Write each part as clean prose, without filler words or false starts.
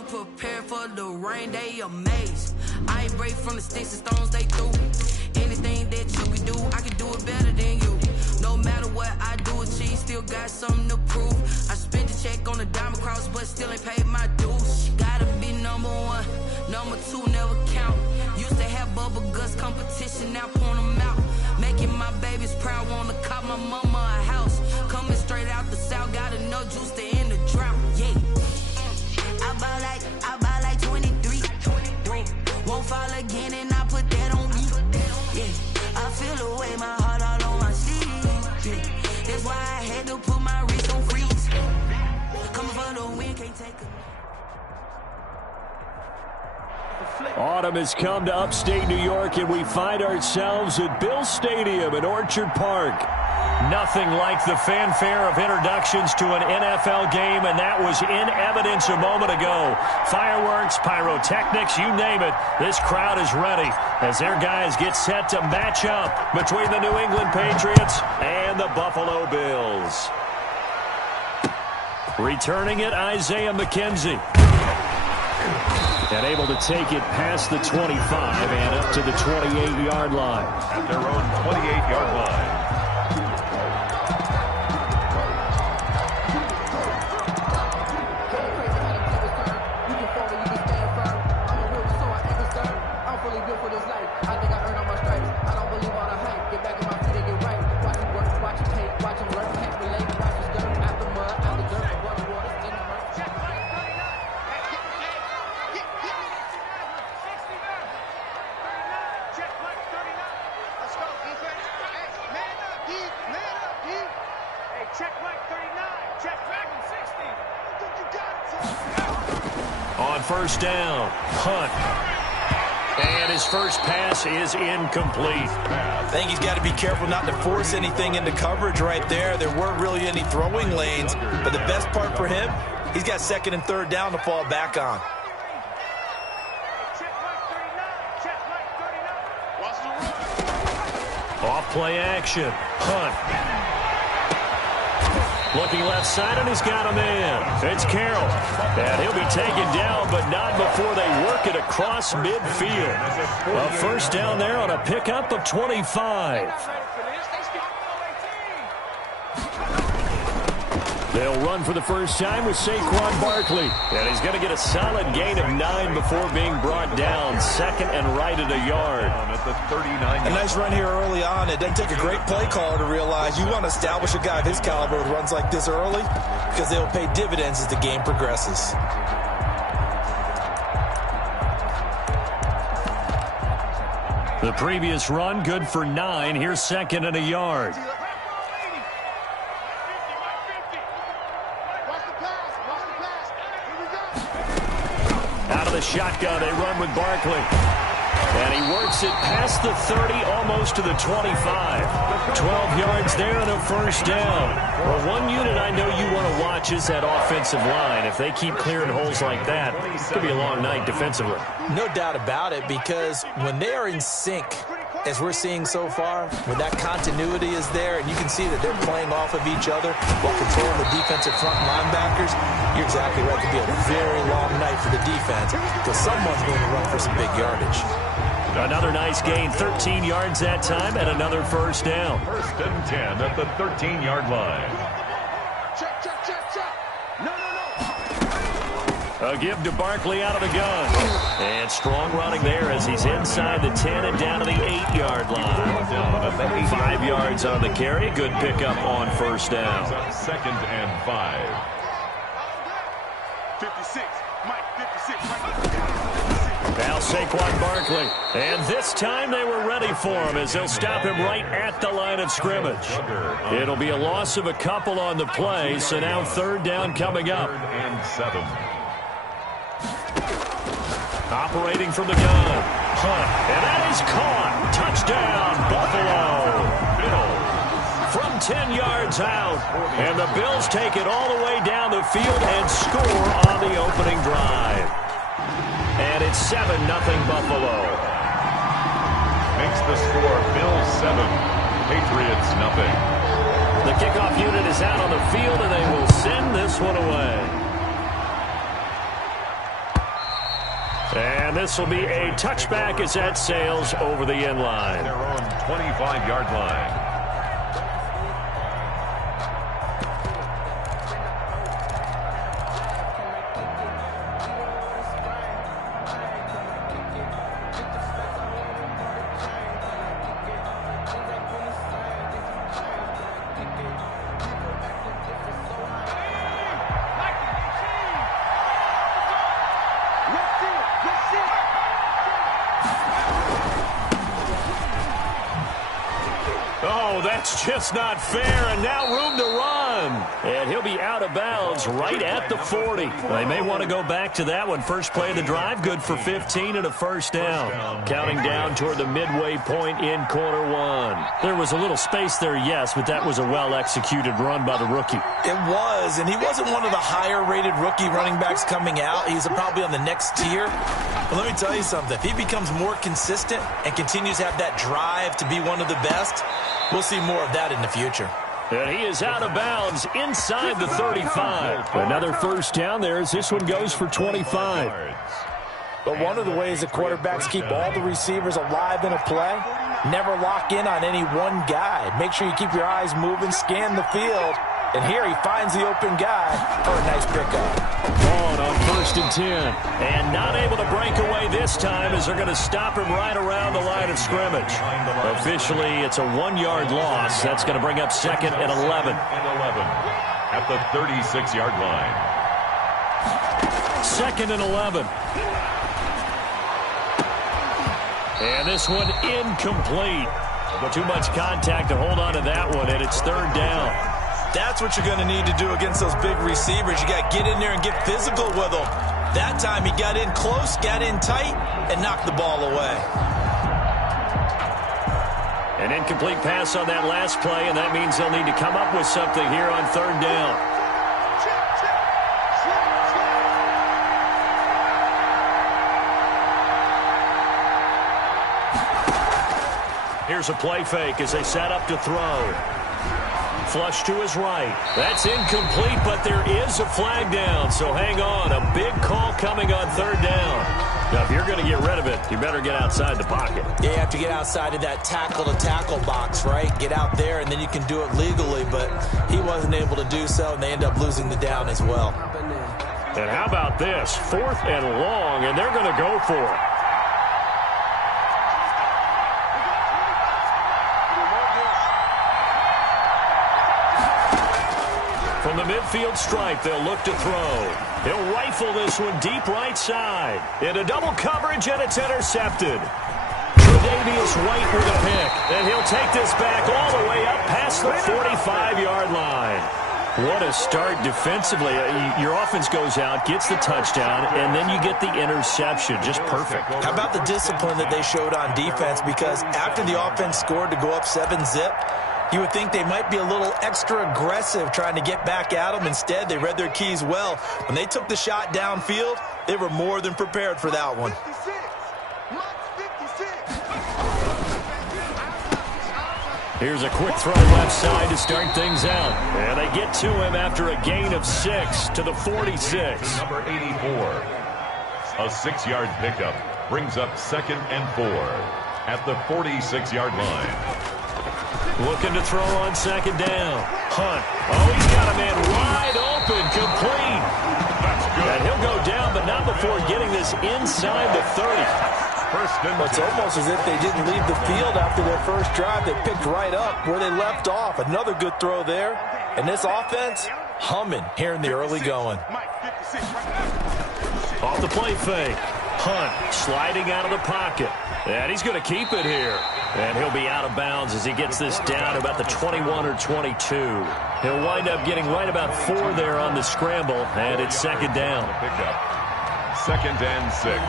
come prepared for the rain, they amazed. I ain't break from the sticks and stones they threw. Anything that you can do, I can do it better than you. No matter what I do achieve, still got something to prove. I spent the check on the diamond cross, but still ain't paid my dues. Gotta be number one, number two never count. Used to have bubble guts competition, now point them out. Making my babies proud, wanna cop my mama a house. Coming straight out the south, got enough juice to end the drought. Yeah, I buy like 23. Won't fall again, and I put that on me. Yeah, I feel the way, my heart all on my sleeve. Yeah, that's why I had to put my wrist on freeze. Coming for the win, can't take it. Autumn has come to upstate New York, and we find ourselves at Bill Stadium in Orchard Park. Nothing like the fanfare of introductions to an NFL game, and that was in evidence a moment ago. Fireworks, pyrotechnics, you name it. This crowd is ready as their guys get set to match up between the New England Patriots and the Buffalo Bills. Returning it, Isaiah McKenzie. And able to take it past the 25 and up to the 28-yard line. At their own 28-yard line. On first down, Hunt. And his first pass is incomplete. I think he's got to be careful not to force anything into coverage right there. There weren't really any throwing lanes, but the best part for him, he's got second and third down to fall back on. Off play action, Hunt. Looking left side, and he's got a man. It's Carroll. And he'll be taken down, but not before they work it across midfield. A first down there on a pickup of 25. They'll run for the first time with Saquon Barkley. And he's going to get a solid gain of 9 before being brought down. Second and right at a yard. A nice run here early on. It doesn't take a great play caller to realize you want to establish a guy of his caliber with runs like this early because they'll pay dividends as the game progresses. The previous run good for 9. Here's second and a yard. Out of the shotgun, they run with Barkley. And he works it past the 30, almost to the 25. 12 yards there and a first down. Well, one unit I know you want to watch is that offensive line. If they keep clearing holes like that, it could be a long night defensively. No doubt about it, because when they are in sync, as we're seeing so far, when that continuity is there and you can see that they're playing off of each other while controlling the defensive front linebackers, you're exactly right. It could be a very long night for the defense because someone's going to run for some big yardage. Another nice gain, 13 yards that time, and another first down. First and 10 at the 13-yard line. A give to Barkley out of the gun. And strong running there as he's inside the 10 and down to the 8-yard line. 5 yards on the carry. Good pickup on first down. Second and 5. 56. Mike, 56. Now Saquon Barkley. And this time they were ready for him as they'll stop him right at the line of scrimmage. It'll be a loss of a couple on the play, so now third down coming up. Third and 7. Operating from the gun. Hunt. And that is caught. Touchdown, Buffalo. From 10 yards out. And the Bills take it all the way down the field and score on the opening drive. And it's 7-0 Buffalo. Makes the score Bills 7, Patriots nothing. The kickoff unit is out on the field, and they will send this one away. And this will be a touchback as that sails over the end line. Their own 25-yard line. Oh, that's just not fair, and now room to run. And he'll be out of bounds right at the 40. They may want to go back to that one. First play of the drive, good for 15 and a first down. Counting down toward the midway point in quarter one. There was a little space there, yes, but that was a well-executed run by the rookie. It was, and he wasn't one of the higher-rated rookie running backs coming out. He's probably on the next tier. But let me tell you something. If he becomes more consistent and continues to have that drive to be one of the best, we'll see more of that in the future. And he is out of bounds inside the 35. Another first down there as this one goes for 25. But one of the ways that quarterbacks keep all the receivers alive in a play, never lock in on any one guy. Make sure you keep your eyes moving, scan the field. And here he finds the open guy for a nice pickup. On first and 10. And not able to break away this time as they're going to stop him right around the line of scrimmage. Officially, it's a 1-yard loss. That's going to bring up second and 11. At the 36-yard line. Second and 11. And this one incomplete. Too much contact to hold on to that one, and it's third down. That's what you're going to need to do against those big receivers. You got to get in there and get physical with them. That time he got in close, got in tight, and knocked the ball away. An incomplete pass on that last play, and that means they'll need to come up with something here on third down. Here's a play fake as they set up to throw. Flush to his right. That's incomplete, but there is a flag down, so hang on. A big call coming on third down. Now, if you're going to get rid of it, you better get outside the pocket. Yeah, you have to get outside of that tackle-to-tackle box, right? Get out there, and then you can do it legally, but he wasn't able to do so, and they end up losing the down as well. And how about this? 4th and long, and they're going to go for it. From the midfield stripe, they'll look to throw. He'll rifle this one deep right side. Into double coverage, and it's intercepted. Tre'Davious White with a pick. And he'll take this back all the way up past the 45-yard line. What a start defensively. Your offense goes out, gets the touchdown, and then you get the interception. Just perfect. How about the discipline that they showed on defense? Because after the offense scored to go up 7-zip, you would think they might be a little extra aggressive trying to get back at them. Instead, they read their keys well. When they took the shot downfield, they were more than prepared for that one. Here's a quick throw left side to start things out. And they get to him after a gain of 6 to the 46. Number 84. A 6-yard pickup brings up 2nd and 4 at the 46-yard line. Looking to throw on second down. Hunt. Oh, he's got a man wide open, complete. That's good. And he'll go down, but not before getting this inside the 30. It's almost as if they didn't leave the field after their first drive. They picked right up where they left off. Another good throw there. And this offense, humming here in the early going. Off the play fake. Hunt sliding out of the pocket. And he's going to keep it here. And he'll be out of bounds as he gets this down to about the 21 or 22. He'll wind up getting right about 4 there on the scramble, and it's second down. Pickup. 2nd and 6.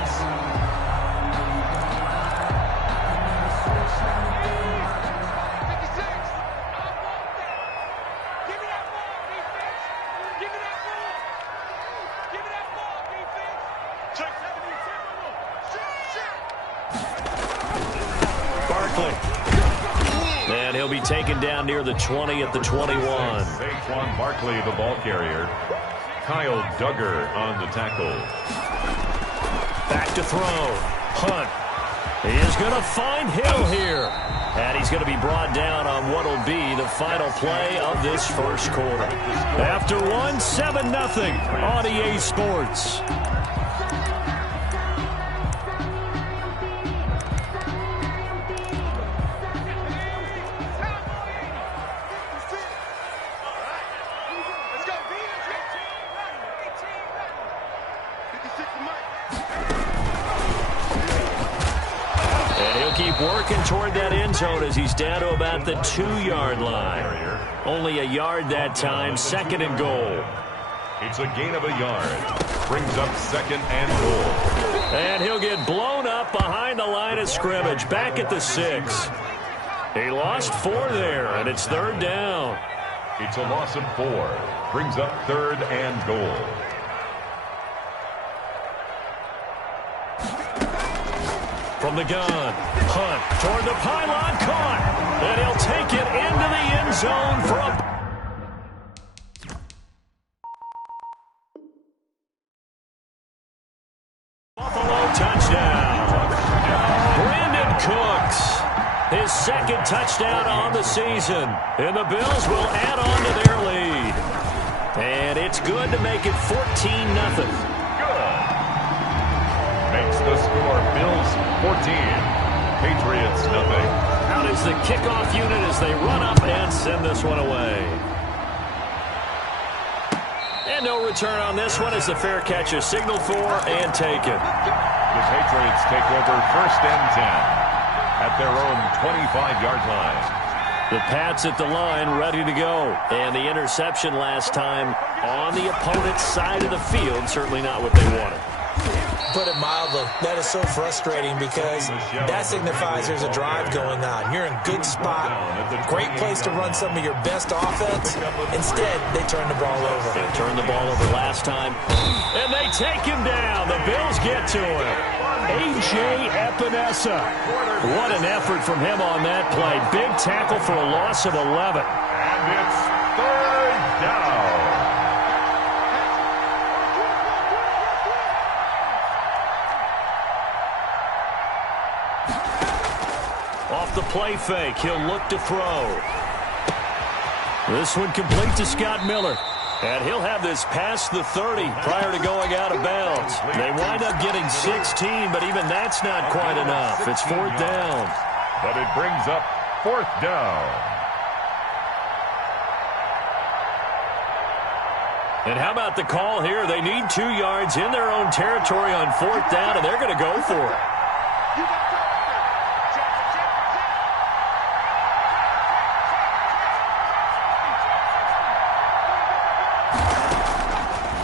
And he'll be taken down near the 20 at the 21. Saquon Barkley, the ball carrier. Kyle Duggar on the tackle. Back to throw. Hunt. He is going to find Hill here. And he's going to be brought down on what will be the final play of this first quarter. After one, 7-0 on EA Sports. Keep working toward that end zone as he's down to about the 2-yard line. Only a yard that time, 2nd and goal. It's a gain of a yard. Brings up 2nd and goal. And he'll get blown up behind the line of scrimmage, back at the 6. He lost 4 there, and it's 3rd down. It's a loss of 4. Brings up 3rd and goal. From the gun, Hunt toward the pylon, caught, and he'll take it into the end zone for a Buffalo touchdown. Brandon Cooks, his 2nd touchdown on the season, and the Bills will add on to their lead. And it's good to make it 14-0. Makes the score Bills 14, Patriots nothing. Out is the kickoff unit as they run up and send this one away. And no return on this one as the fair catch is signaled for and taken. The Patriots take over 1st and 10 at their own 25-yard line. The Pats at the line ready to go. And the interception last time on the opponent's side of the field, certainly not what they wanted. Put it mildly, that is so frustrating because that signifies there's a drive going on. You're in good spot, great place to run some of your best offense. Instead, they turn the ball over. They turned the ball over last time, and they take him down. The Bills get to him. A.J. Epinesa. What an effort from him on that play. Big tackle for a loss of 11. And it's 3rd down. Off the play fake, he'll look to throw. This one complete to Scott Miller. And he'll have this past the 30 prior to going out of bounds. They wind up getting 16, but even that's not quite enough. It's 4th down. But it brings up 4th down. And how about the call here? They need 2 yards in their own territory on 4th down, and they're going to go for it.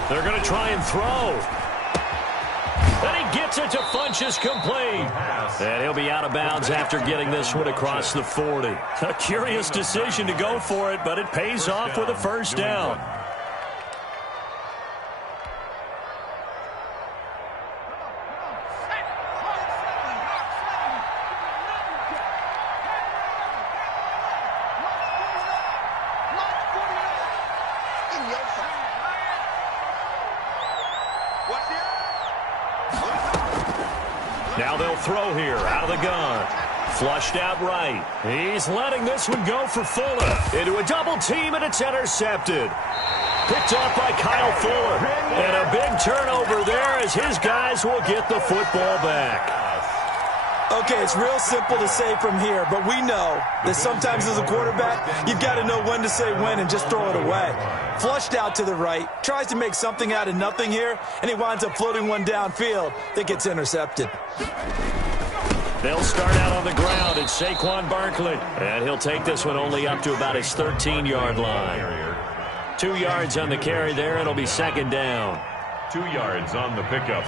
They're going to try and throw. And he gets it to Funchess complete. And he'll be out of bounds after getting this one across the 40. A curious decision to go for it, but it pays off with a 1st down. Now they'll throw here, out of the gun. Flushed out right. He's letting this one go for Fuller. Into a double team, and it's intercepted. Picked off by Kyle Fuller. And a big turnover there as his guys will get the football back. Okay, it's real simple to say from here, but we know that sometimes as a quarterback, you've got to know when to say when and just throw it away. Flushed out to the right, tries to make something out of nothing here, and he winds up floating one downfield that gets intercepted. They'll start out on the ground. It's Saquon Barkley. And he'll take this one only up to about his 13-yard line. 2 yards on the carry there. It'll be 2nd down. 2 yards on the pickup.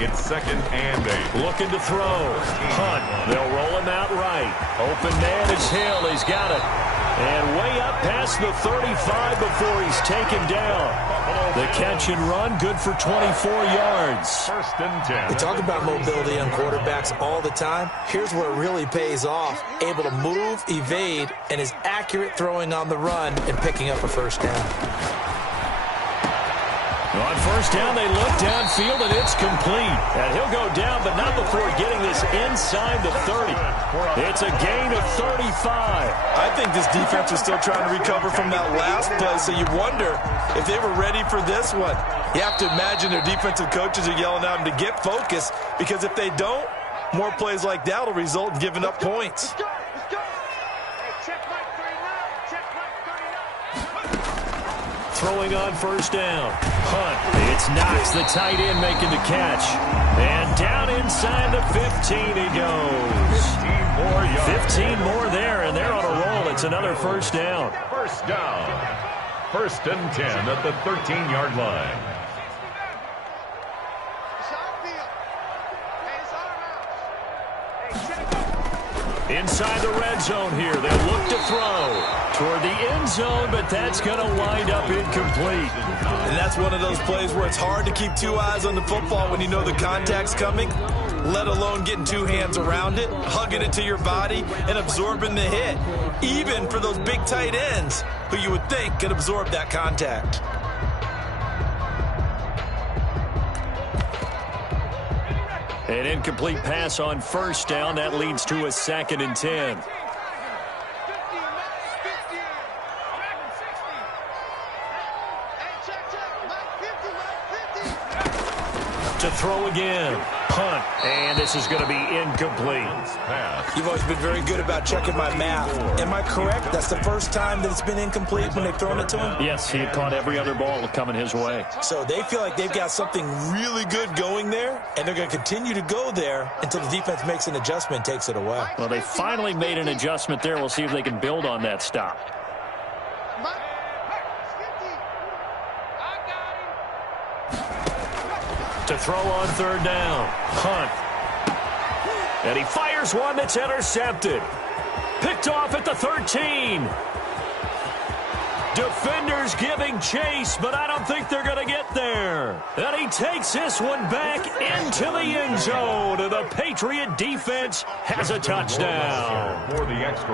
It's 2nd and 8. Looking to throw. Hunt. They'll roll him out right. Open man is Hill. He's got it. And way up past the 35 before he's taken down. The catch and run, good for 24 yards. 1st and 10. We talk about mobility on quarterbacks all the time. Here's where it really pays off. Able to move, evade, and is accurate throwing on the run and picking up a 1st down. On On first down, they look downfield, and it's complete. And he'll go down, but not before getting this inside the 30. It's a gain of 35. I think this defense is still trying to recover from that last play, so you wonder if they were ready for this one. You have to imagine their defensive coaches are yelling at them to get focused, because if they don't, more plays like that will result in giving up points. Throwing on first down. Hunt. It's Knox, the tight end, making the catch. And down inside the 15 he goes. 15 more there, and they're on a roll. It's another first down. First down. First and 10 at the 13-yard line. Inside the red zone here. They'll look to throw toward the end zone, but that's going to wind up incomplete. And that's one of those plays where it's hard to keep two eyes on the football when you know the contact's coming, let alone getting two hands around it, hugging it to your body, and absorbing the hit, even for those big tight ends who you would think could absorb that contact. An incomplete pass on first down. That leads to a 2nd and 10. To throw again. Punt. And this is going to be incomplete. You've always been very good about checking my math. Am I correct? That's the first time that it's been incomplete when they've thrown it to him? Yes, he had caught every other ball coming his way. So they feel like they've got something really good going there, and they're going to continue to go there until the defense makes an adjustment and takes it away. Well, they finally made an adjustment there. We'll see if they can build on that stop. To throw on third down. Hunt. And he fires one that's intercepted. Picked off at the 13. Defenders giving chase, but I don't think they're going to get there. And he takes this one back into the end zone. And the Patriot defense has a touchdown.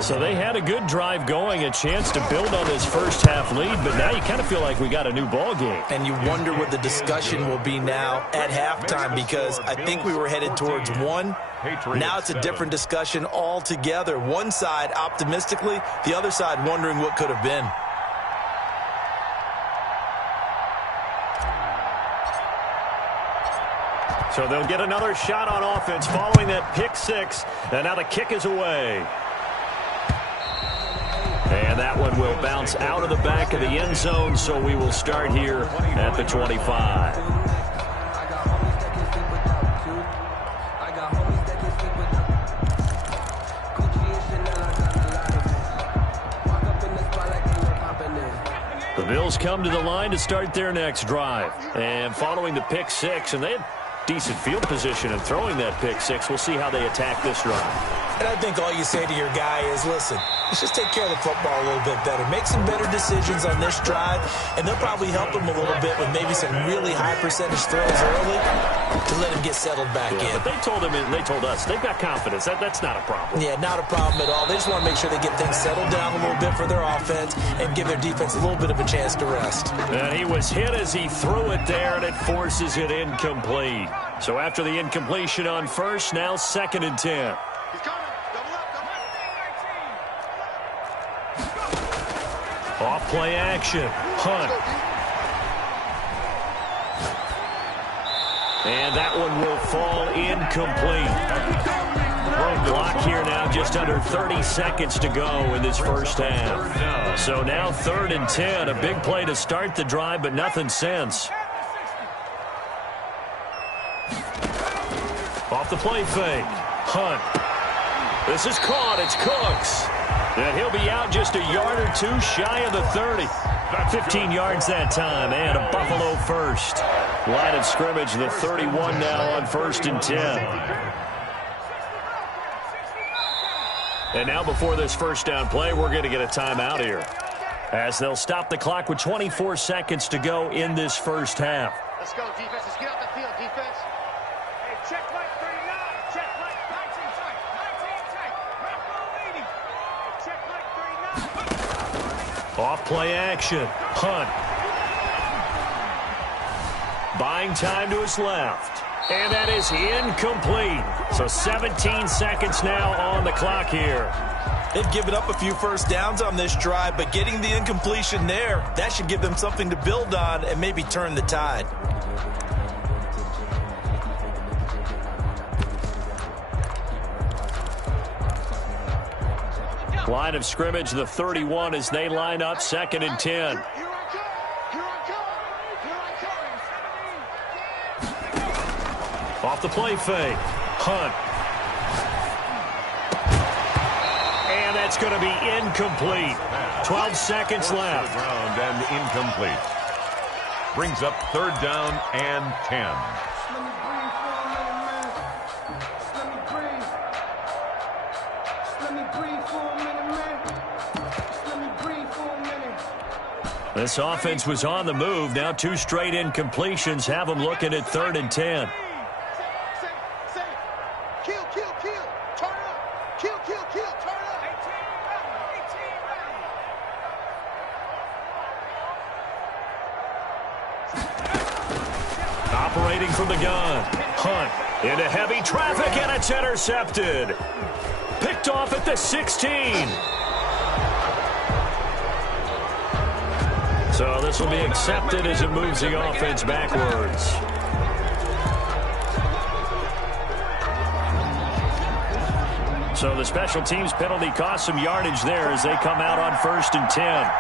So they had a good drive going, a chance to build on this first half lead, but now you kind of feel like we got a new ball game. And you wonder what the discussion will be now at halftime, because I think we were headed towards one. Now it's a different discussion altogether. One side optimistically, the other side wondering what could have been. So they'll get another shot on offense following that pick six. And now the kick is away. And that one will bounce out of the back of the end zone, so we will start here at the 25. The Bills come to the line to start their next drive. And following the pick six, and they had decent field position in throwing that pick six. We'll see how they attack this drive. And I think all you say to your guy is, listen, let's just take care of the football a little bit better. Make some better decisions on this drive, and they'll probably help him a little bit with maybe some really high percentage throws early to let him get settled back in. But they told him, and they told us, they've got confidence. That's not a problem. Yeah, not a problem at all. They just want to make sure they get things settled down a little bit for their offense and give their defense a little bit of a chance to rest. And he was hit as he threw it there, and it forces it incomplete. So after the incompletion on first, now 2nd and 10. Off play action. Hunt. And that one will fall incomplete. Clock here now, just under 30 seconds to go in this first half. So now 3rd and 10. A big play to start the drive, but nothing since. Off the play fake. Hunt. This is caught. It's Cooks. And he'll be out just a yard or two shy of the 30. 15 yards that time, and a Buffalo first. Line of scrimmage, the 31 now on 1st and 10. And now before this first down play, we're going to get a timeout here, as they'll stop the clock with 24 seconds to go in this first half. Let's go, defense. Let's get out the field, defense. Hey, check right 39. Check right 19 tight. 19 tight. Right below 80. Hey, check right 39. Off play action. Hunt. Buying time to his left. And that is incomplete. So 17 seconds now on the clock here. They've given up a few first downs on this drive, but getting the incompletion there, that should give them something to build on and maybe turn the tide. Line of scrimmage, the 31, as they line up 2nd and 10. Off the play fake. Hunt. And that's going to be incomplete. 12 seconds left. And incomplete. Brings up 3rd down and 10. This offense was on the move. Now 2 straight incompletions have them looking at 3rd and 10. Operating from the gun. Hunt into heavy traffic, and it's intercepted. Picked off at the 16. So this will be accepted as it moves the offense backwards. So the special teams penalty cost some yardage there as they come out on 1st and 10.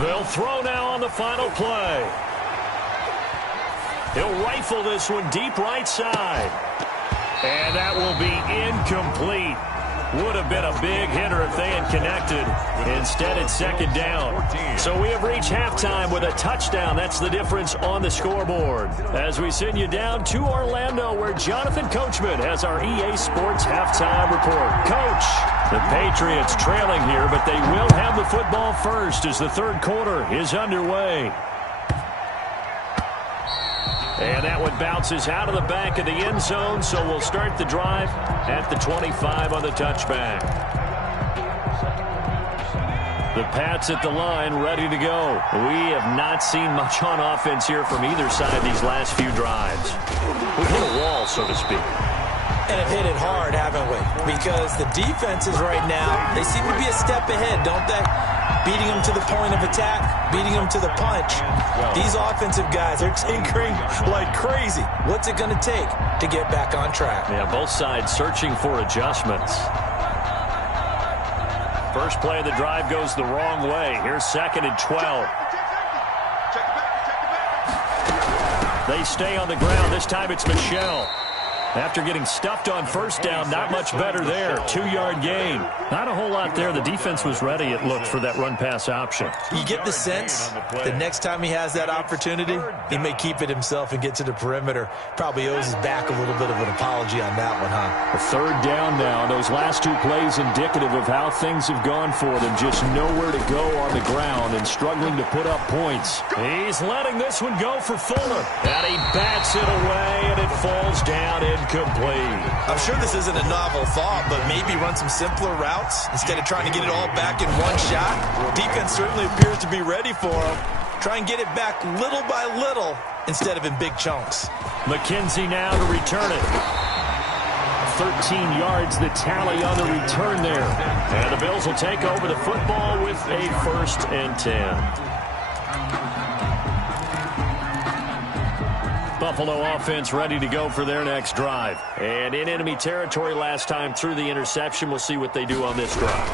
They'll throw now on the final play. He'll rifle this one deep right side. And that will be incomplete. Would have been a big hitter if they had connected. Instead, it's 2nd down. So we have reached halftime with a touchdown. That's the difference on the scoreboard. As we send you down to Orlando, where Jonathan Coachman has our EA Sports halftime report. Coach, the Patriots trailing here, but they will have the football first as the 3rd quarter is underway. And that one bounces out of the back of the end zone, so we'll start the drive at the 25 on the touchback. The Pats at the line, ready to go. We have not seen much on offense here from either side these last few drives. We've hit a wall, so to speak. And have hit it hard, haven't we? Because the defenses right now, they seem to be a step ahead, don't they? Beating them to the point of attack, beating them to the punch. These offensive guys are tinkering like crazy. What's it going to take to get back on track? Yeah, both sides searching for adjustments. First play of the drive goes the wrong way. Here's 2nd and 12. They stay on the ground. This time it's Michel. After getting stuffed on 1st down, not much better there. 2-yard gain. Not a whole lot there. The defense was ready, it looked, for that run-pass option. You get the sense that next time he has that opportunity, he may keep it himself and get to the perimeter. Probably owes his back a little bit of an apology on that one, huh? A 3rd down now. Those last 2 plays indicative of how things have gone for them. Just nowhere to go on the ground and struggling to put up points. He's letting this one go for Fuller. And he bats it away, and it falls down incomplete. I'm sure this isn't a novel thought, but maybe run some simpler routes instead of trying to get it all back in one shot. Defense certainly appears to be ready for him. Try and get it back little by little instead of in big chunks. McKenzie now to return it. 13 yards the tally on the return there. And the Bills will take over the football with a 1st and 10. Buffalo offense ready to go for their next drive. And in enemy territory last time through the interception. We'll see what they do on this drive.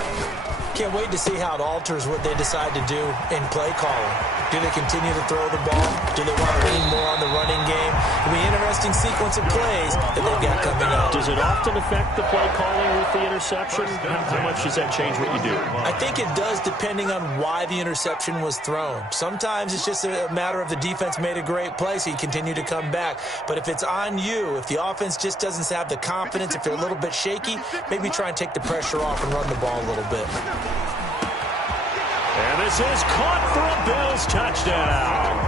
Can't wait to see how it alters what they decide to do in play calling. Do they continue to throw the ball? Do they want to lean more on the running game? It'll be an interesting sequence of plays that they've got coming up. Does it often affect the play calling with the interception? How much does that change what you do? I think it does, depending on why the interception was thrown. Sometimes it's just a matter of the defense made a great play, so you continue to come back. But if it's on you, if the offense just doesn't have the confidence, if they're a little bit shaky, maybe try and take the pressure off and run the ball a little bit. And this is caught for a Bills touchdown.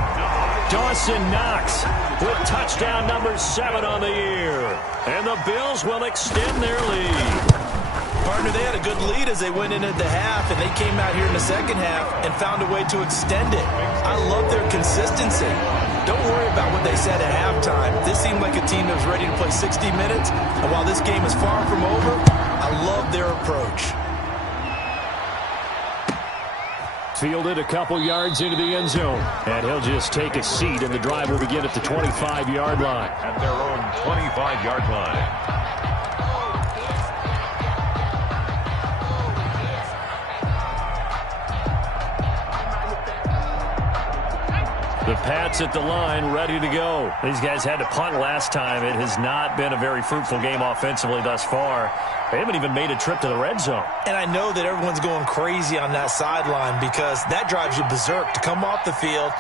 Dawson Knox with touchdown number 7 on the year. And the Bills will extend their lead. Partner, they had a good lead as they went in at the half, and they came out here in the second half and found a way to extend it. I love their consistency. Don't worry about what they said at halftime. This seemed like a team that was ready to play 60 minutes, and while this game is far from over, I love their approach. Fielded a couple yards into the end zone, and he'll just take a seat, and the drive will begin at the 25-yard line. At their own 25-yard line. The Pats at the line, ready to go. These guys had to punt last time. It has not been a very fruitful game offensively thus far. They haven't even made a trip to the red zone. And I know that everyone's going crazy on that sideline because that drives you berserk to come off the field,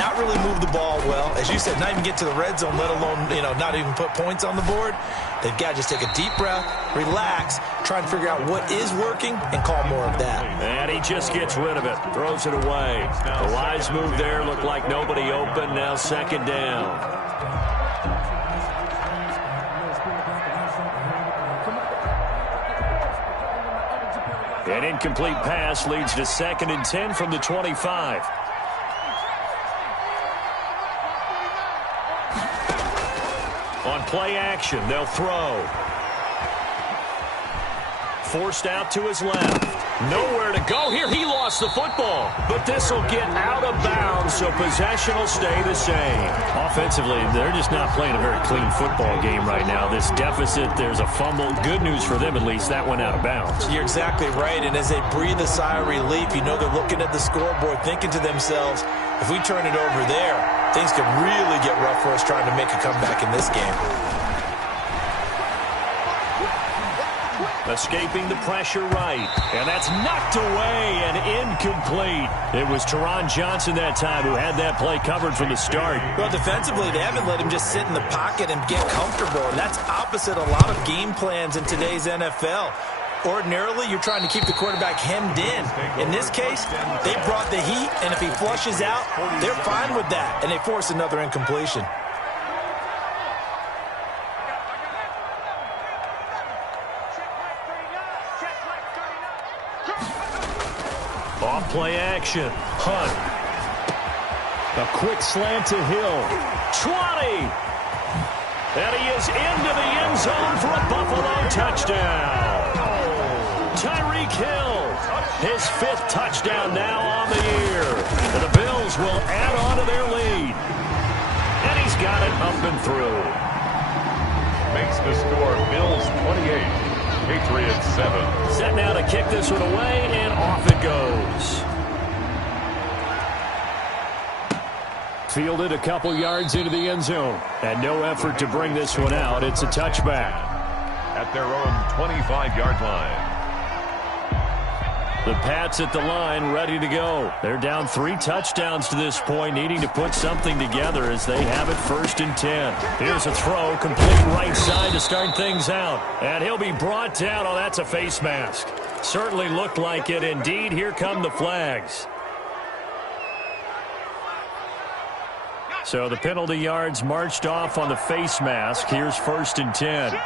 not really move the ball well. As you said, not even get to the red zone, let alone, not even put points on the board. They've got to just take a deep breath, relax, try and figure out what is working, and call more of that. And he just gets rid of it, throws it away. The wise move there, looked like nobody open, now second down. An incomplete pass leads to 2nd and 10 from the 25. On play action, they'll throw. Forced out to his left. Nowhere to go here. He lost the football. But this will get out of bounds, so possession will stay the same. Offensively, they're just not playing a very clean football game right now. This deficit, there's a fumble. Good news for them, at least. That went out of bounds. You're exactly right. And as they breathe a sigh of relief, they're looking at the scoreboard, thinking to themselves, if we turn it over there, things could really get rough for us trying to make a comeback in this game. Escaping the pressure right. And that's knocked away and incomplete. It was Teron Johnson that time who had that play covered from the start. Well, defensively, they haven't let him just sit in the pocket and get comfortable. And that's opposite a lot of game plans in today's NFL. Ordinarily, you're trying to keep the quarterback hemmed in. In this case, they brought the heat, and if he flushes out, they're fine with that, and they force another incompletion. Off play action. Hunt. A quick slant to Hill. 20. And he is into the end zone for a Buffalo touchdown. Tyreek Hill, his 5th touchdown now on the year. And the Bills will add on to their lead. And he's got it up and through. Makes the score Bills 28, Patriots 7. Set now to kick this one away, and off it goes. Fielded a couple yards into the end zone. And no effort to bring this one out. It's a touchback. At their own 25-yard line. The Pats at the line, ready to go. They're down 3 touchdowns to this point, needing to put something together as they have it 1st and 10. Here's a throw, complete right side to start things out. And he'll be brought down. Oh, that's a face mask. Certainly looked like it. Indeed, here come the flags. So the penalty yards marched off on the face mask. Here's 1st and 10.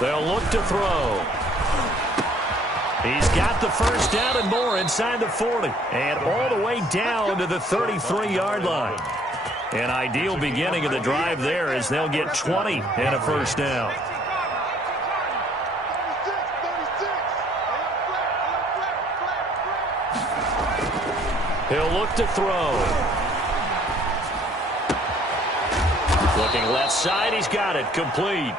They'll look to throw. He's got the first down and more inside the 40. And all the way down to the 33-yard line. An ideal beginning of the drive there as they'll get 20 and a first down. He'll look to throw. Looking left side, he's got it, complete.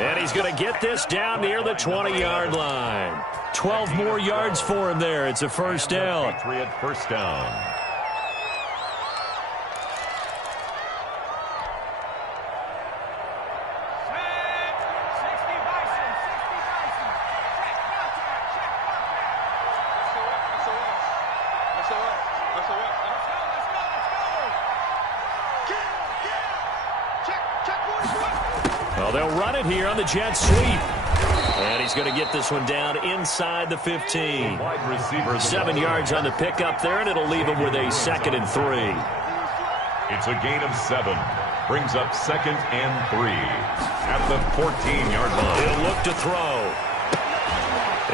And he's going to get this down near the 20-yard line. 12 more yards for him there. It's a first down. Patriot first down. Well, they'll run it here on the jet sweep. And he's going to get this one down inside the 15. 7 yards on the pickup there, and it'll leave him with a 2nd and 3. It's a gain of 7. Brings up 2nd and 3 at the 14-yard line. He'll look to throw.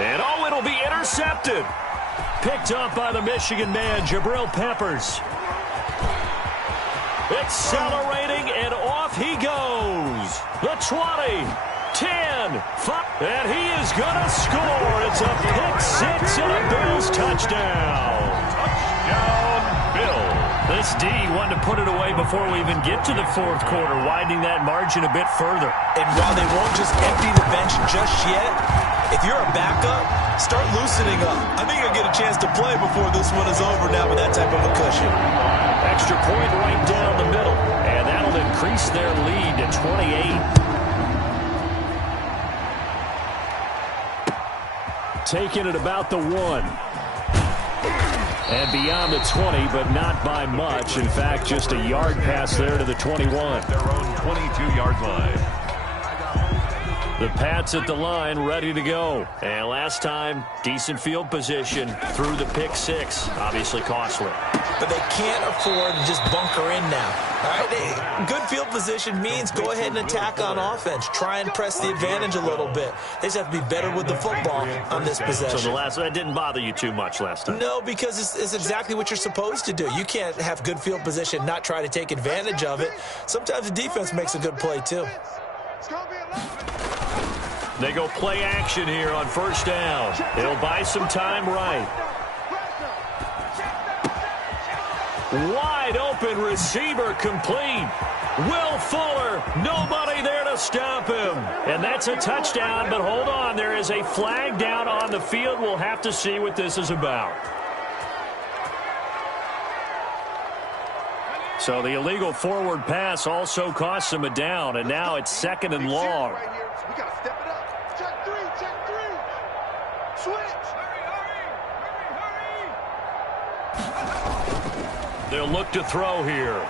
And, it'll be intercepted. Picked up by the Michigan man, Jabril Peppers. Accelerating, and off he goes. The 20, 10, 5, and he is going to score. It's a pick 6 and a Bills touchdown. Touchdown, Bills. This D wanted to put it away before we even get to the 4th quarter, widening that margin a bit further. And while they won't just empty the bench just yet, if you're a backup, start loosening up. I think you'll get a chance to play before this one is over now with that type of a cushion. Extra point right down the middle, and that'll increase their lead to 28. Taking it about the 1. And beyond the 20, but not by much. In fact, just a yard pass there to the 21. Their own 22-yard line. The Pats at the line, ready to go. And last time, decent field position through the pick 6. Obviously costly. But they can't afford to just bunker in now. All right, good field position means go ahead and attack on offense. Try and press the advantage a little bit. They just have to be better with the football on this possession. So that didn't bother you too much last time? No, because it's exactly what you're supposed to do. You can't have good field position, not try to take advantage of it. Sometimes the defense makes a good play, too. They go play action here on 1st down. It'll buy some time right. Wide open receiver complete. Will Fuller, nobody there to stop him. And that's a touchdown, but hold on. There is a flag down on the field. We'll have to see what this is about. So the illegal forward pass also costs him a down, and now it's 2nd and long. We got to step it up. Check 3, check 3. Switch. Hurry. They'll look to throw here.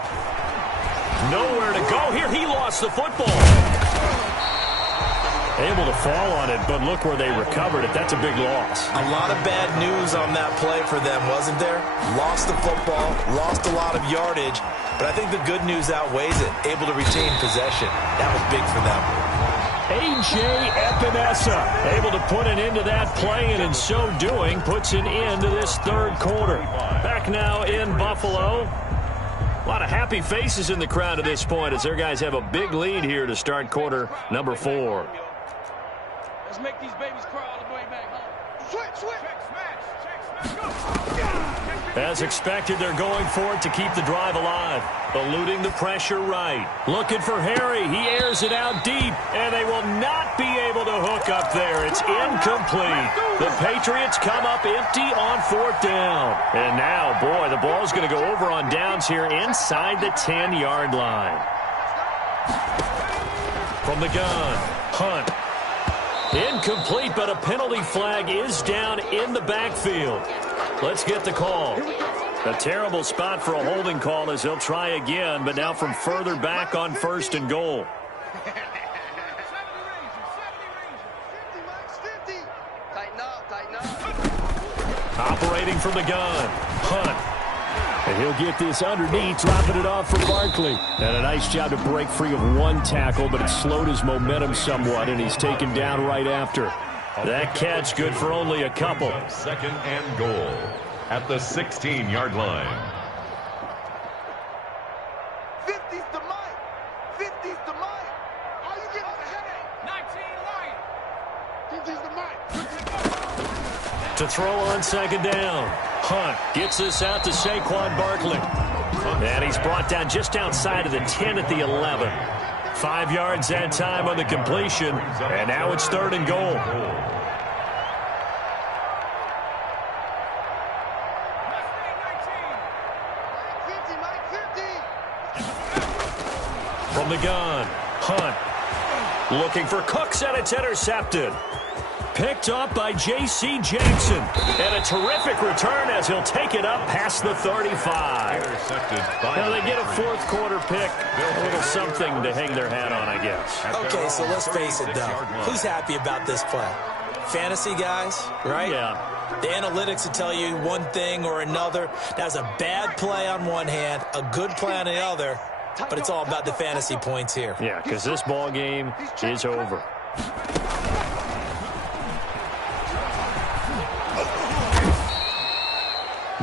Nowhere to go here. He lost the football. Able to fall on it, but look where they recovered it. That's a big loss. A lot of bad news on that play for them, wasn't there? Lost the football, lost a lot of yardage, but I think the good news outweighs it. Able to retain possession. That was big for them. A.J. Epinesa able to put an end to that play, and in so doing, puts an end to this 3rd quarter. Back now in Buffalo. A lot of happy faces in the crowd at this point as their guys have a big lead here to start quarter number 4. Let's make these babies cry all the way back home. Switch, switch. Check, smash. Check, smash. Go. As expected, they're going for it to keep the drive alive. Eluding the pressure right. Looking for Harry. He airs it out deep, and they will not be able to hook up there. It's incomplete. The Patriots come up empty on 4th down. And now, boy, the ball's going to go over on downs here inside the 10-yard line. From the gun, Hunt. Incomplete, but a penalty flag is down in the backfield. Let's get the call. A terrible spot for a holding call as they'll try again, but now from further back on 1st and goal. Operating from the gun, Hunt. And he'll get this underneath, dropping it off for Barkley. And a nice job to break free of one tackle, but it slowed his momentum somewhat, and he's taken down right after. That catch good for only a couple. 2nd and goal at the 16-yard line. 50's the mic. 50's the mic. Are you getting the headache? 19 line. 50's the mic. To throw on 2nd down. Hunt gets this out to Saquon Barkley. And he's brought down just outside of the 10 at the 11. 5 yards that time on the completion. And now it's 3rd and goal. From the gun, Hunt. Looking for Cooks, and it's intercepted. Picked up by J.C. Jackson. And a terrific return as he'll take it up past the 35. Now they get a fourth quarter pick. A little something to hang their hat on, I guess. Okay, so let's face it, though. Who's happy about this play? Fantasy guys, right? Yeah. The analytics will tell you one thing or another. That's a bad play on one hand, a good play on the other, but it's all about the fantasy points here. Yeah, because this ball game is over.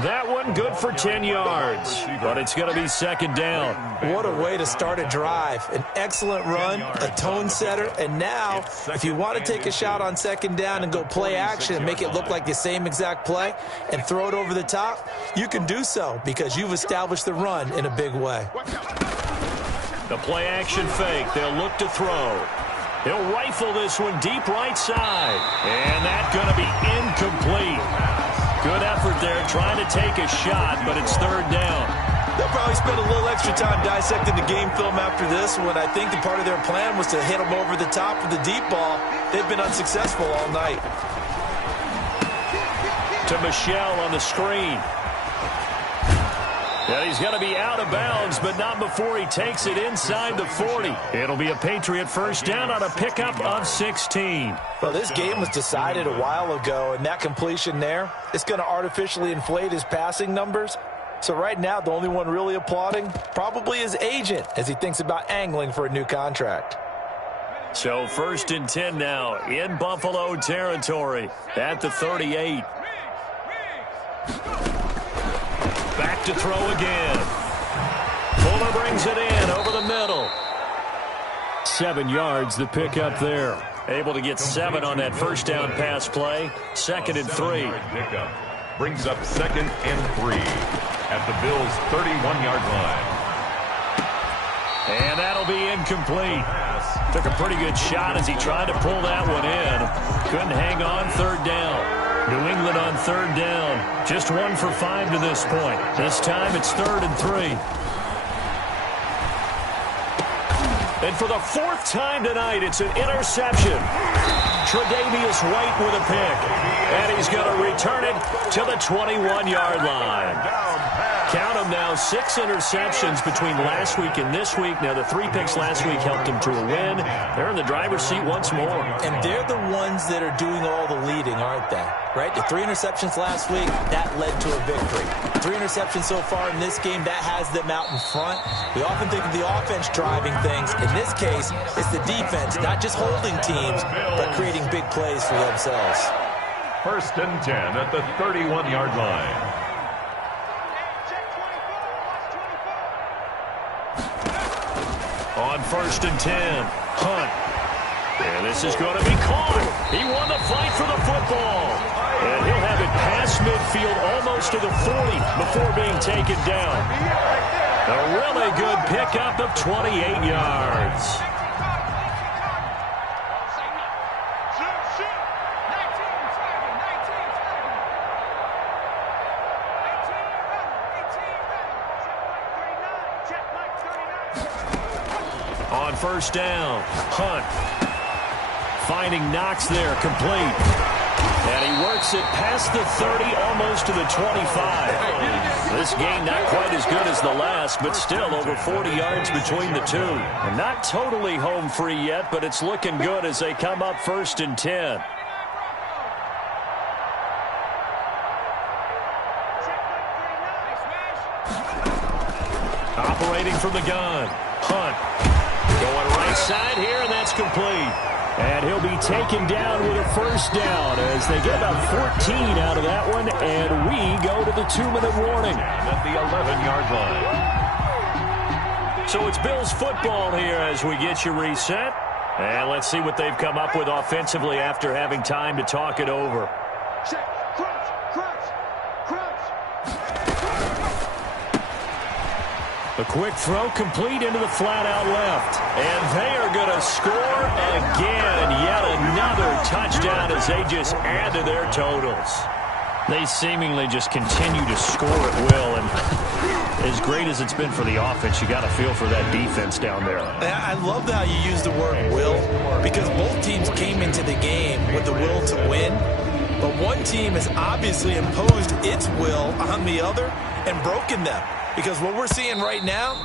That one good for 10 yards, but it's going to be second down. What a way to start a drive. An excellent run, a tone setter, and now if you want to take a shot on second down and go play action and make it look like the same exact play and throw it over the top, you can do so because you've established the run in a big way. The play action fake. They'll look to throw. He'll rifle this one deep right side, and that's going to be incomplete. Good effort there trying to take a shot, but it's third down. They'll probably spend a little extra time dissecting the game film after this when I think the part of their plan was to hit them over the top with the deep ball. They've been unsuccessful all night. To Michelle on the screen. Yeah, he's going to be out of bounds, but not before he takes it inside the 40. It'll be a Patriot first down on a pickup of 16. Well, this game was decided a while ago, and that completion there, it's going to artificially inflate his passing numbers. So right now, the only one really applauding, probably his agent, as he thinks about angling for a new contract. So first and 10 now in Buffalo territory at the 38. Back to throw again. Fuller brings it in over the middle. 7 yards the pick up there. Able to get 7 on that first down pass play. Second and 3. Pickup brings up second and 3 at the Bills' 31-yard line. And that'll be incomplete. Took a pretty good shot as he tried to pull that one in. Couldn't hang on third down. New England on third down. Just 1 for 5 to this point. This time it's third and 3. And for the 4th time tonight, it's an interception. Tre'Davious White with a pick. And he's going to return it to the 21-yard line. Count them now, 6 interceptions between last week and this week. Now, the 3 picks last week helped them to a win. They're in the driver's seat once more. And they're the ones that are doing all the leading, aren't they? Right? The 3 interceptions last week, that led to a victory. 3 interceptions so far in this game, that has them out in front. We often think of the offense driving things. In this case, it's the defense, not just holding teams, but creating big plays for themselves. First and 10 at the 31-yard line. On first and 10, Hunt. And this is going to be caught. He won the fight for the football. And he'll have it past midfield almost to the 40 before being taken down. A really good pickup of 28 yards. On first down, Hunt finding Knox there, complete. And he works it past the 30, almost to the 25. This game not quite as good as the last, but still over 40 yards between the two. And not totally home free yet, but it's looking good as they come up first and 10. Operating from the gun, Hunt. Going right side here, and that's complete. And he'll be taken down with a first down as they get about 14 out of that one, and we go to the 2-minute warning. At the 11-yard line. So it's Bills football here as we get you reset. And let's see what they've come up with offensively after having time to talk it over. A quick throw complete into the flat-out left. And they are going to score again. Yet another touchdown as they just add to their totals. They seemingly just continue to score at will. And as great as it's been for the offense, you got to feel for that defense down there. I love how you use the word will, because both teams came into the game with the will to win, but one team has obviously imposed its will on the other and broken them. Because what we're seeing right now,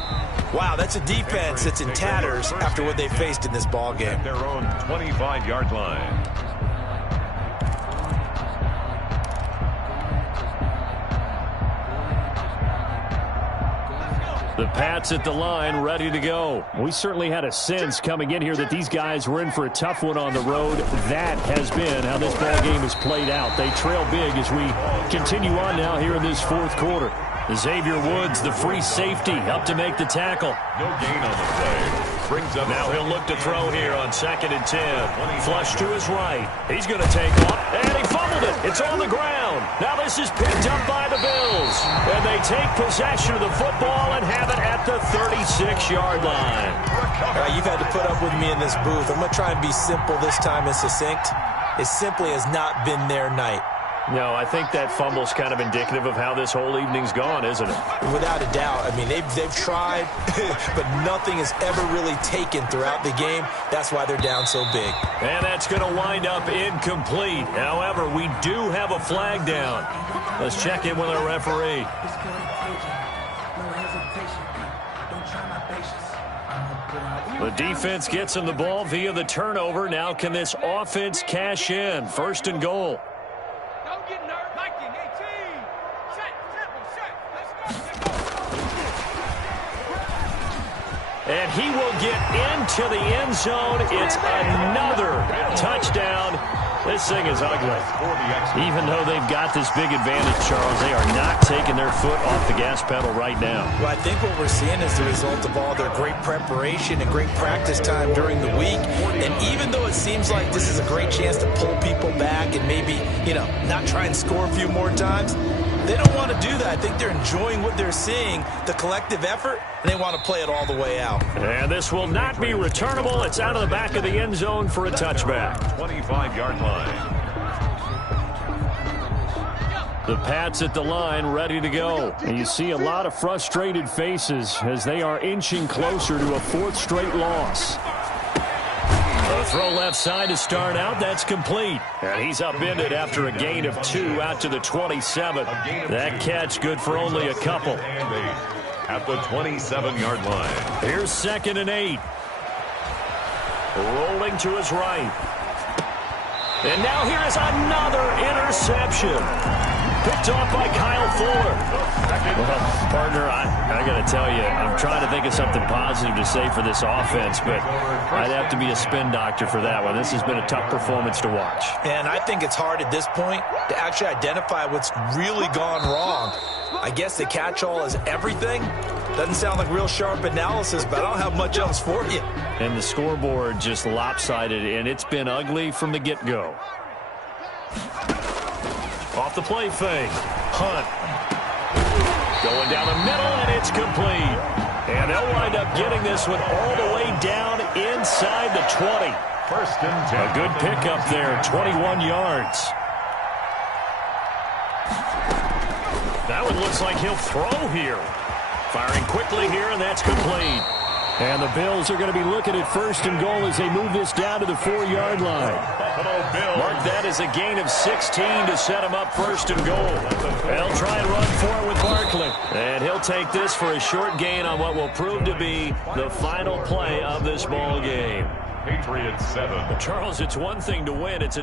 wow, that's a defense that's in tatters after what they faced in this ball game. Their own 25-yard line. The Pats at the line, ready to go. We certainly had a sense coming in here that these guys were in for a tough one on the road. That has been how this ball game has played out. They trail big as we continue on now here in this fourth quarter. Xavier Woods, the free safety, up to make the tackle. No gain on the play. Brings up. Now he'll look to throw here on 2nd and 10. Flush to his right. He's going to take off, and he fumbled it. It's on the ground. Now this is picked up by the Bills. And they take possession of the football and have it at the 36-yard line. You've had to put up with me in this booth. I'm going to try and be simple this time and succinct. It simply has not been their night. No, I think that fumble's kind of indicative of how this whole evening's gone, isn't it? Without a doubt. I mean, they've tried, but nothing is ever really taken throughout the game. That's why they're down so big. And that's going to wind up incomplete. However, we do have a flag down. Let's check in with our referee. The defense gets him the ball via the turnover. Now can this offense cash in? 1st and goal. Don't get nervous. 19, 18. Set, triple, set. Let's go. And he will get into the end zone. It's another touchdown. This thing is ugly. Even though they've got this big advantage, Charles, they are not taking their foot off the gas pedal right now. Well, I think what we're seeing is the result of all their great preparation and great practice time during the week. And even though it seems like this is a great chance to pull people back and maybe, not try and score a few more times, they don't want to do that. I think they're enjoying what they're seeing, the collective effort, and they want to play it all the way out. And this will not be returnable. It's out of the back of the end zone for a touchback. 25-yard line. The Pats at the line, ready to go. And you see a lot of frustrated faces as they are inching closer to a 4th straight loss. A throw left side to start out. That's complete. And he's upended after a gain of 2 out to the 27. That catch good for only a couple. At the 27-yard line. Here's 2nd and 8. Rolling to his right. And now here is another interception. Picked off by Kyle Fuller. Well, partner, I got to tell you, I'm trying to think of something positive to say for this offense, but I'd have to be a spin doctor for that one. This has been a tough performance to watch. And I think it's hard at this point to actually identify what's really gone wrong. I guess the catch-all is everything. Doesn't sound like real sharp analysis, but I don't have much else for you. And the scoreboard just lopsided, and it's been ugly from the get-go. Off the play fake. Hunt. Going down the middle, and it's complete. And they'll wind up getting this one all the way down inside the 20. 1st and 10. A good pickup there, 21 yards. That one looks like he'll throw here. Firing quickly here, and that's complete. And the Bills are going to be looking at 1st and goal as they move this down to the 4-yard line. Mark that as a gain of 16 to set them up 1st and goal. They'll try and run for it with Barkley. And he'll take this for a short gain on what will prove to be the final play of this ball game. Patriots 7. Charles, it's one thing to win. It's